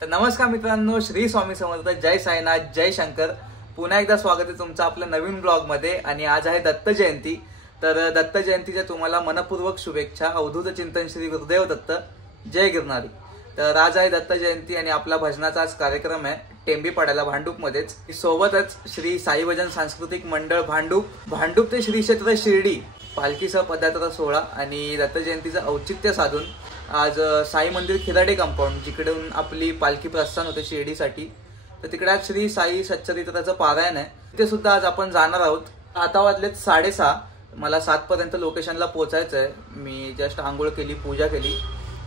तर नमस्कार मित्रांनो, श्री स्वामी समर्थ, जय साईनाथ, जय शंकर. पुन्हा एकदा स्वागत आहे तुमचं आपल्या नवीन ब्लॉग मध्ये. आणि आज आहे दत्त जयंती. तर दत्त जयंतीच्या तुम्हाला मनपूर्वक शुभेच्छा. अवधूत चिंतन श्री गुरुदेव दत्त, जय गिरणारी. तर आज आहे दत्त जयंती आणि आपला भजनाचा आज कार्यक्रम आहे टेंबीपाड्याला, भांडूपमध्येच. सोबतच श्री साई भजन सांस्कृतिक मंडळ भांडूप ते श्री क्षेत्र शिर्डी पालखीसह पदयात्रा सोहळा आणि दत्त जयंतीचं औचित्य साधून आज साई मंदिर खिराडे कंपाऊंड, जिकडून आपली पालखी प्रस्थान होते शिर्डीसाठी, तर तिकडे आज श्री साई सच्चरित्राचं पारायण आहे. तिथे सुद्धा आज आपण जाणार आहोत. आता वाजलेत 6:30. मला 7 पर्यंत लोकेशनला पोहोचायचं आहे. मी जस्ट आंघोळ केली, पूजा केली.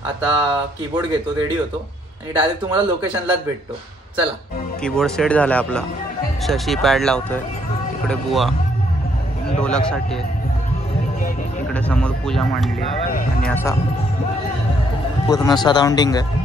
आता कीबोर्ड घेतो, रेडी होतो आणि डायरेक्ट तुम्हाला लोकेशनलाच भेटतो. चला. कीबोर्ड सेट झालाय आपला. शशी पॅड लावतोय. इकडे बुवा ढोलकसाठी आहे. इकडे समोर पूजा मांडली आणि असा पूर्ण सराउंडिंग आहे.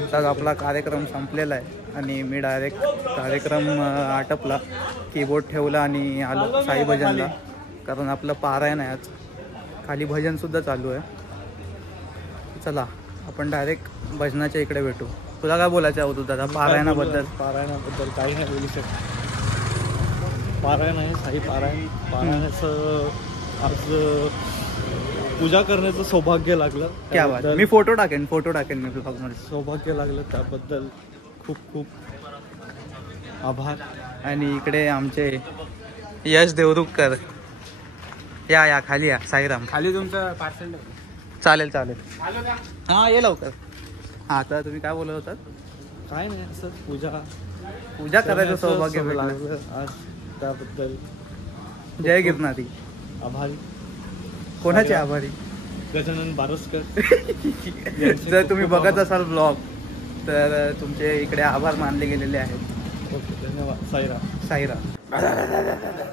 आत्ताच आपला कार्यक्रम संपलेला आहे आणि मी डायरेक्ट कार्यक्रम आटपला, कीबोर्ड ठेवला आणि आलो साई भजनला, कारण आपलं पारायण आहे आज. खाली भजनसुद्धा चालू आहे. चला आपण डायरेक्ट भजनाच्या इकडे भेटू. तुला काय बोलायचं आहे दादा पारायणाबद्दल? पारायणाबद्दल काही नाही बोलू शकत. पारायण आहे साई पारायण. पारायणाचं आज पूजा करण्याचं सौभाग्य लागलं. क्या बात. मी फोटो टाकेन मी ब्लॉगमध्ये. सौभाग्य लागलं त्याबद्दल खूप खूप आभार. आणि इकडे आमचे यश देवरुखकर, या खाली या. साईराम खाली तुमचं पार्सल चालेल. हां ये लवकर. हां तर तुम्ही काय बोलत होतात? काय नाही, असं पूजा करायचं सौभाग्य लागलं आज, त्याबद्दल जय गिरनारी. आभारी. कोणाचे आभारी? गजानन बारसकर. जर तुम्ही बघत असाल ब्लॉग तर तुमचे इकडे आभार मानले गेलेले आहेत. ओके धन्यवाद. साईराम.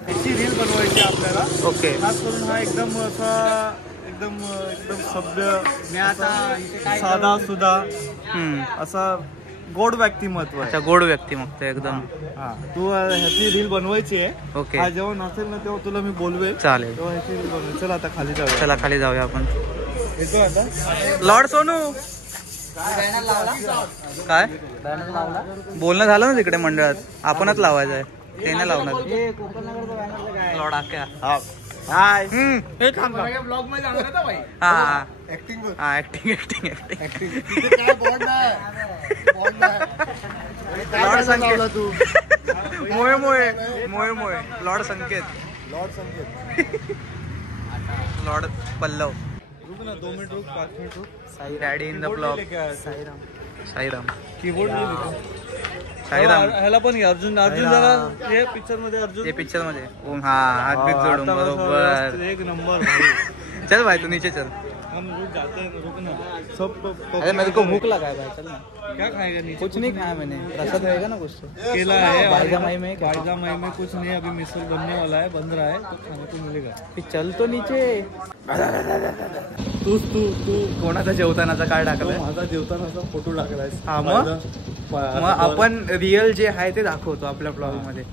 त्याची रील बनवायची आपल्याला. ओके. खास करून हा एकदम असा एकदम सभ्य, साधा सुधा असा गोड व्यक्तिमत्व आहे. अच्छा, गोड व्यक्तिमत्व एकदम. हा, तू ह्याची रील बनवायची आहे. ओके. हा जेव्हा नसेल ना तेव्हा तुला मी बोलवेल. चालेल. तेव्हा ह्याची रील बनवेल. चला आता खाली जाऊया. चला खाली जाऊया आपण. येतो आता. लॉर्ड सोनू काय बोलणं झालं ना तिकडे मंडळात, आपणच लावायचं आहे, ते नाही लावणार. लॉर्ड आख्या. हाय. ब्लॉग मध्ये जाणार भाई. हा ऍक्टिंग. लॉर्ड संकेत. मोये लॉर्ड संकेत. लॉर्ड पल्लव. 2 मिनिट रुक, 5 मिनिट रुक. Daddy in the blog. Sairam. Keyboard Sairam. ह्याला पण अर्जुन जरा हे पिक्चर मध्ये अर्जुन. ये पिक्चर मध्ये ओम. हा हात बीत जोडून बरोबर. एक नंबर. चल भाई तू नीचे चल. हम रुक जाते हैं, रुक ना. सब अरे मेरे को भूख लगा है भाई, चल ना. क्या खाएगा नीचे? कुछ नहीं खाया मैंने. प्रसाद रहेगा ना कुछ तो. केला है. बारजामाई में कुछ नहीं, अभी मिसल बनने वाला है, बन रहा है, तो खाने को मिलेगा. चल तो नीचे. तू कोणाचा जेवतानाचा काय टाकलाय? माझा जेवतानाचा फोटो टाकलाय. हा मग आपण रिअल जे आहे ते दाखवतो आपल्या ब्लॉग मध्ये.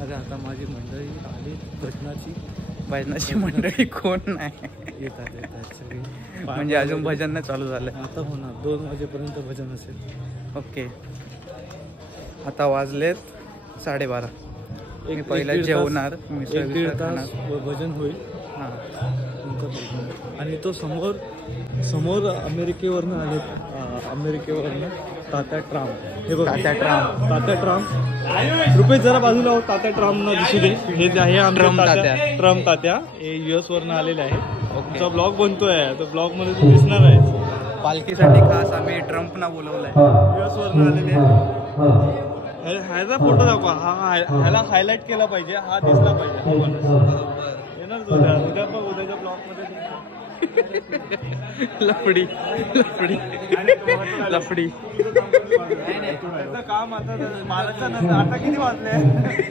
अरे आता माझी मंडळी आली भजनाची मंडळी कोण नाही येतात सगळी. म्हणजे अजून भजन नाही चालू झालंय. आता होणार 2 वाजेपर्यंत भजन असेल. ओके. आता वाजलेत 12:30. मी पहिला जेवणार, भजन होईल. हां. आणि तो समोर अमेरिकेवरनं आले. अमेरिकेवरनं तात्या ट्राम. हे बघ तात्या ट्राम. रुपये जरा बाजूला हो. तात्या ट्राम न दिसू दे. हे जे आहे ट्रम्प तात्या हे US वरनं आलेले आहे. तुमचा ब्लॉग बनतोय, तो ब्लॉग मध्ये तू दिसणार आहे. पालखीसाठी खास आम्ही ट्रम्पना बोलवलंय. US वरनं आलेले. ह्याचा फोटो दाखवा. ह्याला हायलाइट केला पाहिजे, हा दिसला पाहिजे. येणार उद्याच्या ब्लॉग मध्ये. लफडी. त्याचं काम आता मारायचं नसतं. आता किती वाजले?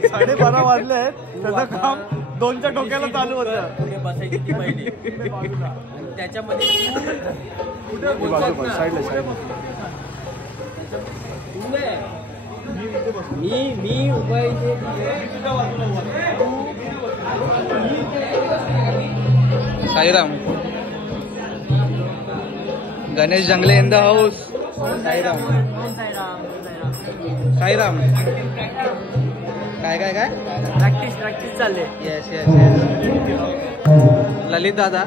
12:30 वाजले आहेत. त्याचं काम 2च्या डोक्याला चालू होतं. बसायची ती पहिली त्याच्यामध्ये. मी उभा इथे. साईराम. गणेश जंगले इन द हाऊस. साईराम. काय प्रॅक्टिस चालले. येस. ललित दादा.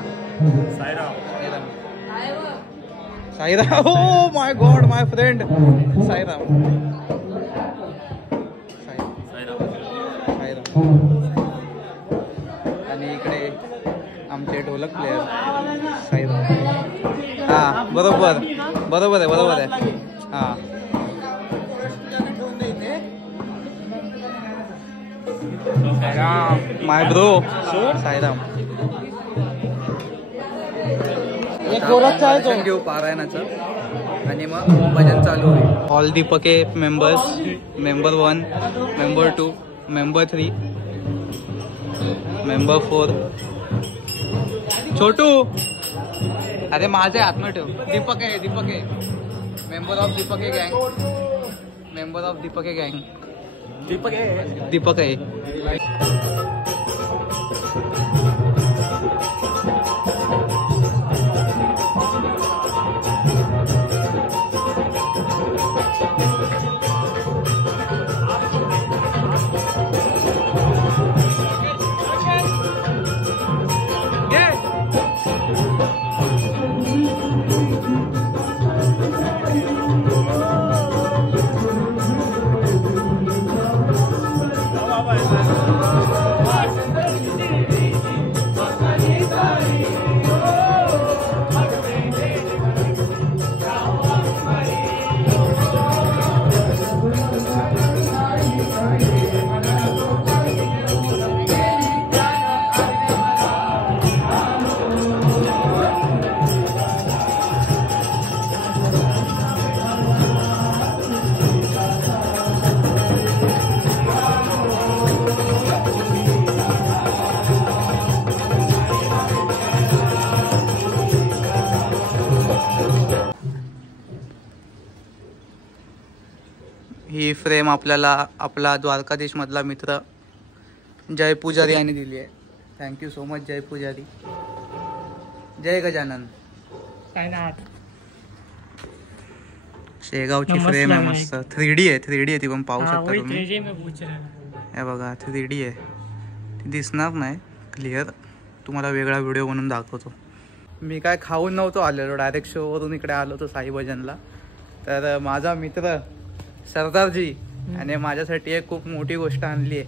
Sairam. Oh my God, my friend Sairam. आणि इकडे आमचे ढोलक प्लेयर साईराम. हा बरोबर बरोबर आहे बरोबर आहे. हा माय ब्रो साईराम. दर्शन घेऊ पारायणाचं आणि मग भजन चालू होईल. All Dipke members, member 1, member 2, member 3, member 4. छोटू अरे माझे आत्मा ठेव. दीपक आहे मेंबर ऑफ दीपके गँग, मेंबर ऑफ दीपके गँग. दीपक आहे. ही फ्रेम आपल्याला आपला द्वारकाधीश मधला मित्र जय पुजारी यांनी दिली आहे. थँक्यू सो मच जय पुजारी. जय गजानन. शेगावची फ्रेम आहे मस्त. 3D आहे ती पण पाहू शकता तुम्ही. हे बघा 3D आहे. ती दिसणार नाही क्लिअर, तुम्हाला वेगळा व्हिडिओ बनवून दाखवतो. मी काय खाऊन नव्हतो आलेलो, डायरेक्ट शोवरून इकडे आलो होतो साई भजनला. तर माझा मित्र सरदारजी आणि माझ्यासाठी एक खूप मोठी गोष्ट आणली आहे.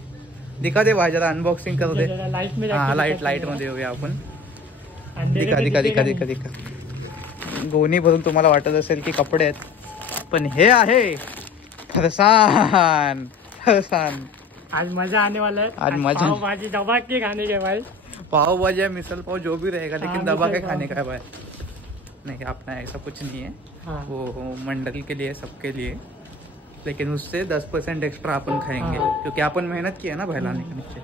दिखा दे भाई, जरा अनबॉक्सिंग करू दे. हा लाईट मध्ये येऊया आपण. दिखा गोणी भरून तुम्हाला वाटत असेल की कपडे आहेत, पण हे आहे फरसान. आज मजा आने वाला है. आज मजा. भाजी दबा के खाने के भाई. पाव भाजी मिसल पाव जो भी रहेगा, लेकिन दबा के खाने का है भाई. नहीं अपना ऐसा कुछ नहीं है. वो मंडल के लिए, सबके लिए, लेकिन उससे 10% एक्स्ट्रा अपन खाएंगे क्योंकि अपन मेहनत की है ना भाई लाने के नीचे.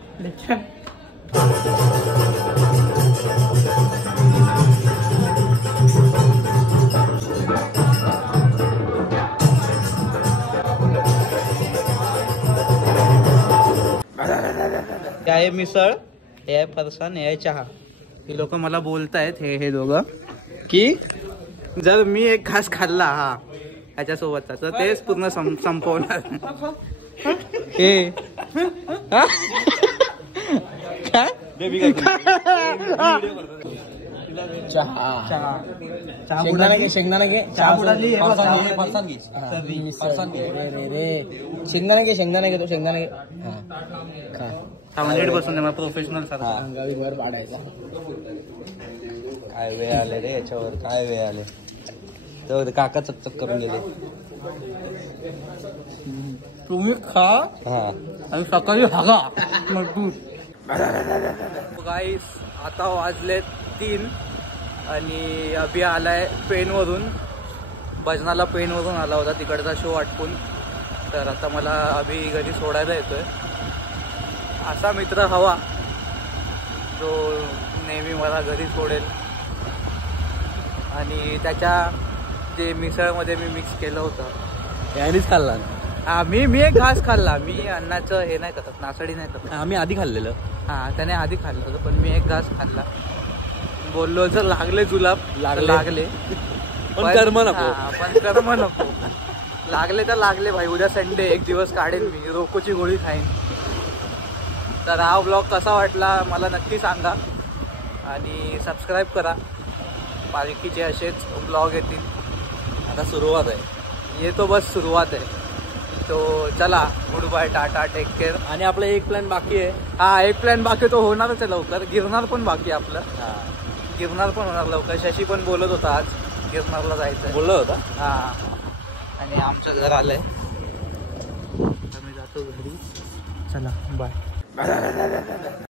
हे आहे मिसळ, हे आहे फरसाण, हे आहे चहा. हे लोक मला बोलतायत हे दोघं की जर मी एक घास खाल्ला हा ह्याच्यासोबतचा तर तेच पूर्ण संपवणार. हे शेंगदाणा घे शेंगदाणा घे तो शेंगदाणा घे. नीट बसून मला प्रोफेशनल सारखा अंगावी वर पाडायचा. काय वेळ आले रे याच्यावर, काय वेळ आले. तर काका चकचक करून गेले. तुम्ही खा आणि सकाळी हागा मजबूत. गाईस आता वाजले 3 आणि अभि आलाय पेनवरून, भजनाला पेनवरून आला होता तिकडचा शो आटपून. तर आता मला अभि घरी सोडायला येतोय. असा मित्र हवा जो नेहमी मला घरी सोडेल. आणि त्याच्या जे मिसळमध्ये मी मिक्स केलं होतं यानेच खाल्ला. हा मी एक घास खाल्ला. मी अन्नाचं हे नाही करत, नासडी नाही करत. आम्ही आधी खाल्लेलं. हा त्याने आधी खाल्लं होतं, पण मी एक घास खाल्ला. बोललो जर लागले जुलाब लागले पण कर्म नको. पण कर्म नको. लागले तर लागले भाई. उद्या संडे, एक दिवस काढेन मी, रोकोची गोळी खाईन. तर हा ब्लॉग कसा वाटला मला नक्की सांगा आणि सबस्क्राईब करा. पालखीचे असेच ब्लॉग येतील. आता सुरुवात आहे, ये तो बस सुरुवात आहे. तो चला good bye, tata, take care. आणि आपला एक प्लॅन बाकी आहे. हा एक प्लॅन बाकी तो होणारच आहे लवकर. गिरनार पण बाकी आपलं. गिरनार पण होणार लवकर. शशी पण बोलत होता आज गिरनारला जायचं बोलला होता. हा. आणि आमचं घर आलंय, तर मी जातो घरी. चला बाय.